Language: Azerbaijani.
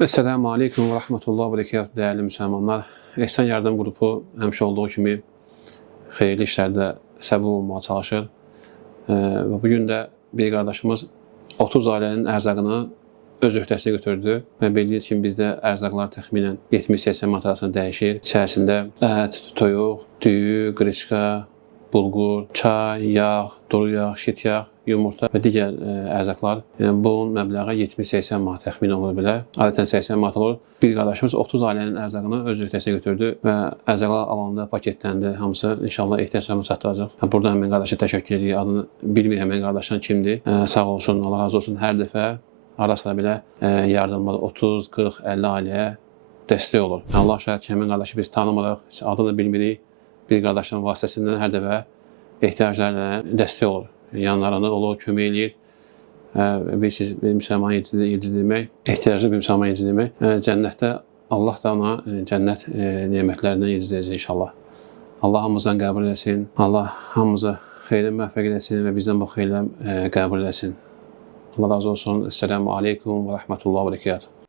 Esselamu Aleyküm ve Rahmetullah ve Berekatuhu değerli Müslümanlar. İhsan Yardım Qrupu həmişə olduğu kimi xeyirli işlərdə səbəb olmağa çalışır. Və bugün də bir qardaşımız 30 ailənin ərzaqını öz öhdəsinə götürdü. Və bildiyiniz kimi bizdə ərzaqlar təxminən 70-80 manat arasında dəyişir. İçərisində ət, toyuq, düyü, qırışqa, bulgur, çay, yağ, duru yağ, şit yağ, yumurta və digər ərzaqlar. Yəni, bunun məbləği 70-80 manat təxmin olur belə. Adətən 80 manat olur. Bir qardaşımız 30 ailənin ərzaqını öz öhdəsinə götürdü və ərzaqlar alanda paketləndi. Hamısı inşallah ehtiyaclarını çatdıracaq. Buradan həmin qardaşa təşəkkür edirik. Adını bilmir həmin qardaşın kimdir. Sağ olsun, Allah razı olsun. Hər dəfə ara-sıra belə yardımlar 30, 40, 50 ailəyə dəstək olur. Allah şahid ki, həmin qardaşı biz tanımırıq, adını bilmirik. Bir qardaşların vasitəsindən hər dəfə ehtiyaclarına dəstək olur. Yanlarında olur, kömək eləyir. Bilirsiniz, bir müsəlmanı yedizdirmək, ehtiyaclı bir müsəlmanı yedizdirmək. Cənnətdə Allah da ona cənnət nemətlərindən yedizdirəcək inşallah. Allah hamımızdan qəbul eləsin. Allah hamımıza xeyri müvəffəq eləsin və bizdən bu xeyri qəbul eləsin. Allah razı olsun. Esselamu Aleyküm və Rəhmətullah və Berekatuhu.